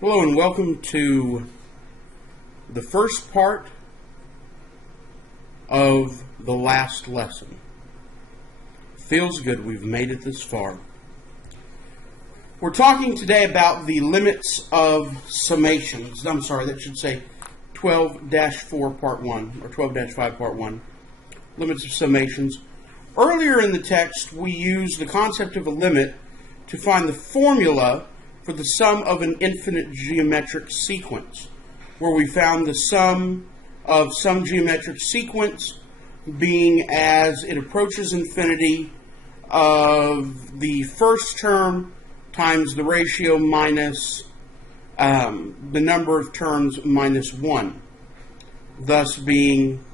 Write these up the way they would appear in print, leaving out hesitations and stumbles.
Hello and welcome to the first part of the last lesson. Feels good we've made it this far. We're talking today about the limits of summations. I'm sorry, that should say 12-4 part 1 or 12-5 part 1. Limits of summations. Earlier in the text we used the concept of a limit to find the formula for the sum of an infinite geometric sequence, where we found the sum of some geometric sequence being, as it approaches infinity, of the first term times the ratio minus the number of terms minus 1, thus being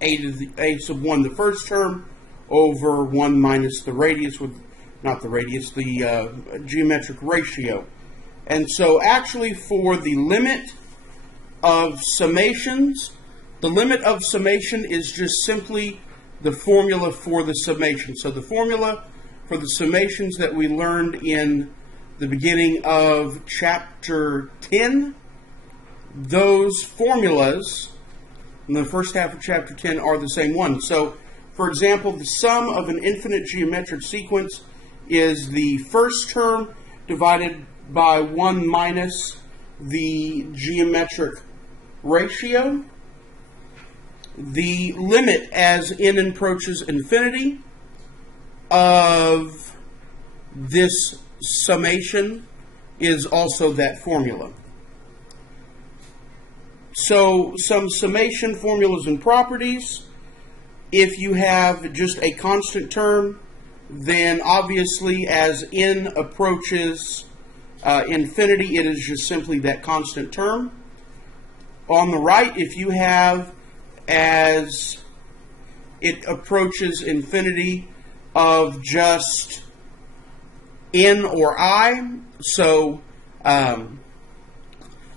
a sub 1 the first term over 1 minus the radius with the geometric ratio. And so actually for the limit of summations, the limit of summation is just simply the formula for the summation. So the formula for the summations that we learned in the beginning of chapter 10, those formulas in the first half of chapter 10 are the same one. So for example, the sum of an infinite geometric sequence is the first term divided by 1 minus the geometric ratio. The limit as n approaches infinity of this summation is also that formula. So some summation formulas and properties. If you have just a constant term, then obviously as n approaches infinity, it is just simply that constant term. On the right, if you have as it approaches infinity of just n or I, so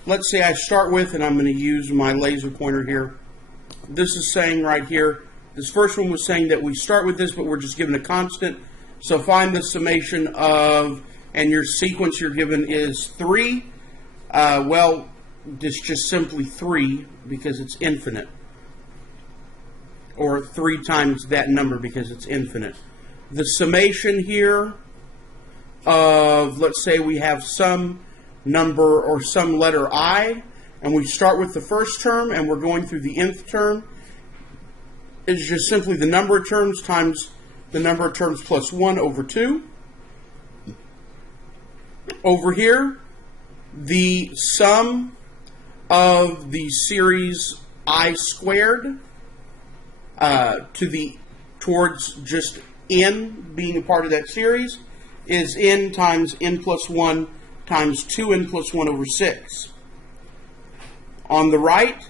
let's say I start with, and I'm going to use my laser pointer here, this is saying right here, this first one was saying that we start with this, but we're just given a constant. So find the summation of, and your sequence you're given is 3. Well, it's just simply 3 because it's infinite. Or 3 times that number because it's infinite. The summation here of, let's say we have some number or some letter I, and we start with the first term and we're going through the nth term, is just simply the number of terms times the number of terms plus 1 over 2. Over here, the sum of the series I squared towards just n being a part of that series is n times n plus 1 times 2n plus 1 over 6. On the right,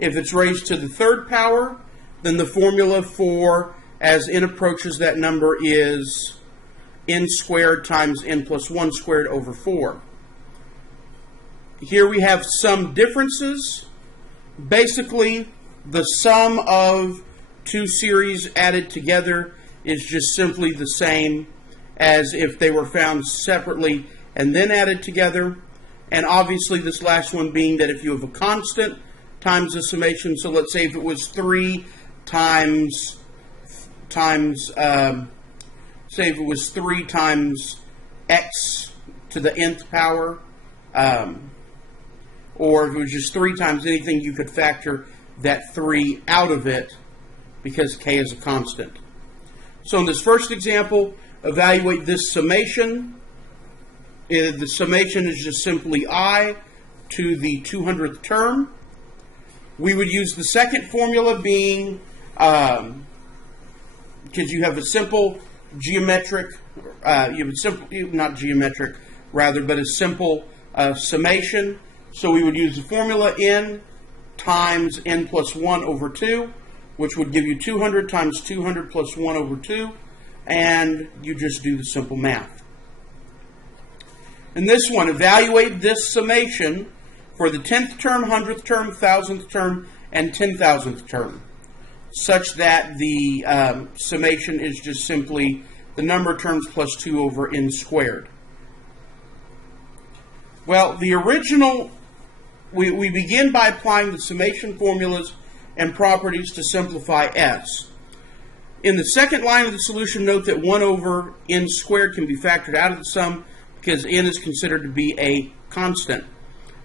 if it's raised to the third power, then the formula for as n approaches that number is n squared times n plus 1 squared over 4. Here we have some differences. Basically, the sum of two series added together is just simply the same as if they were found separately and then added together. And obviously this last one being that if you have a constant times the summation, so let's say if it was 3 times say if it was 3 times x to the nth power, or if it was just 3 times anything, you could factor that 3 out of it because k is a constant. So in this first example, evaluate this summation. The summation is just simply I to the 200th term. We would use the second formula being, because you have a simple geometric, not geometric, rather, but a simple summation. So we would use the formula n times n plus 1 over 2, which would give you 200 times 200 plus 1 over 2, and you just do the simple math. In this one, evaluate this summation for the 10th term, 100th term, 1000th term, and 10,000th term, such that the summation is just simply the number of terms plus 2 over n squared. Well, the original, we begin by applying the summation formulas and properties to simplify S. In the second line of the solution, note that 1 over n squared can be factored out of the sum because n is considered to be a constant.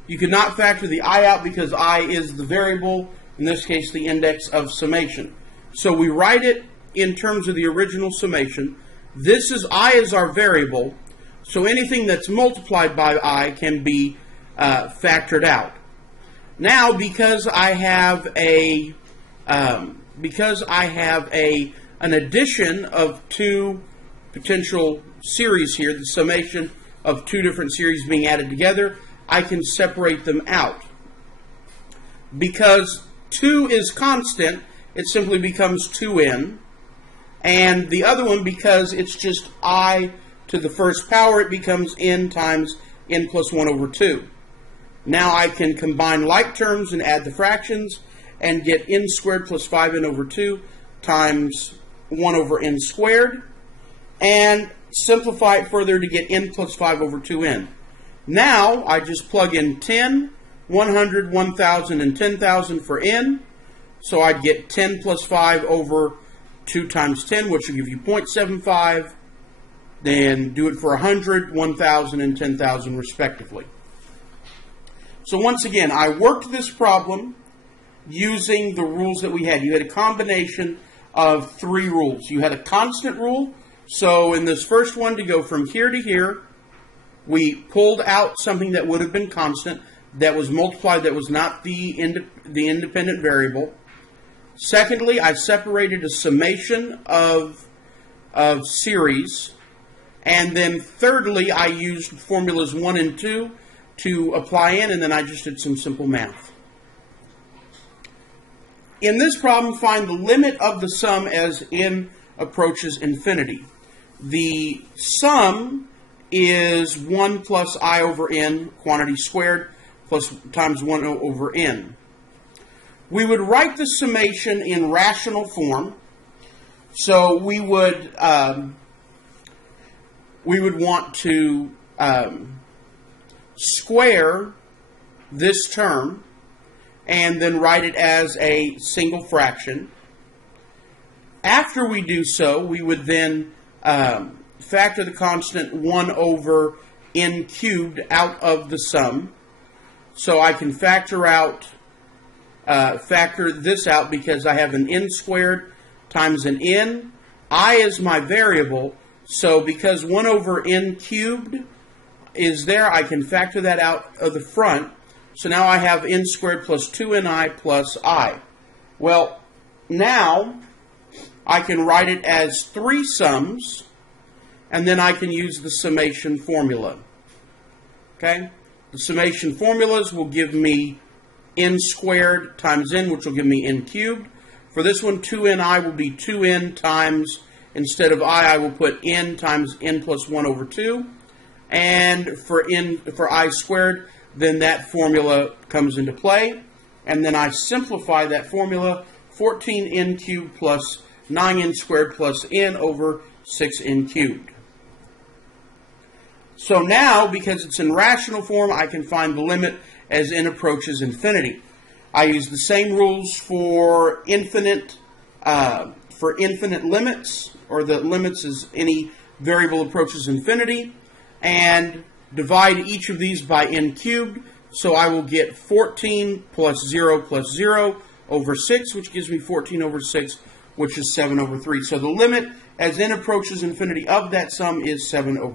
You cannot factor the I out because I is the variable, in this case the index of summation. So we write it in terms of the original summation. This is I is our variable, so anything that's multiplied by I can be factored out. Now, because I have an addition of two potential series here, the summation of two different series being added together, I can separate them out. Because 2 is constant, it simply becomes 2n. And the other one, because it's just I to the first power, it becomes n times n plus 1 over 2. Now I can combine like terms and add the fractions and get n squared plus 5n over 2 times 1 over n squared, and simplify it further to get n plus 5 over 2n. Now I just plug in 10, 100, 1,000, and 10,000 for n, so I'd get 10 plus 5 over 2 times 10, which will give you 0.75. Then do it for 100, 1,000, and 10,000 respectively. So once again, I worked this problem using the rules that we had. You had a combination of 3 rules. You had a constant rule. So in this first one, to go from here to here, we pulled out something that would have been constant, that was multiplied, that was not the independent variable. Secondly, I separated a summation of series. And then thirdly, I used formulas 1 and 2 to apply in, and then I just did some simple math. In this problem, find the limit of the sum as n approaches infinity. The sum is 1 plus I over n, quantity squared, plus times 1 over n. We would write the summation in rational form. So we would want to square this term and then write it as a single fraction. After we do so, we would then factor the constant 1 over n cubed out of the sum. So I can factor this out because I have an n squared times an n. I is my variable, so because 1 over n cubed is there, I can factor that out of the front. So now I have n squared plus 2ni plus I. Well, now I can write it as 3 sums, and then I can use the summation formula. Okay? The summation formulas will give me n squared times n, which will give me n cubed. For this one, 2ni will be 2n times, instead of I will put n times n plus 1 over 2. And for I squared, then that formula comes into play. And then I simplify that formula, 14n cubed plus 9n squared plus n over 6n cubed. So now, because it's in rational form, I can find the limit as n approaches infinity. I use the same rules for infinite limits, or the limits as any variable approaches infinity, and divide each of these by n cubed. So I will get 14 plus 0 over 6, which gives me 14 over 6, which is 7 over 3. So the limit as n approaches infinity of that sum is 7 over 3.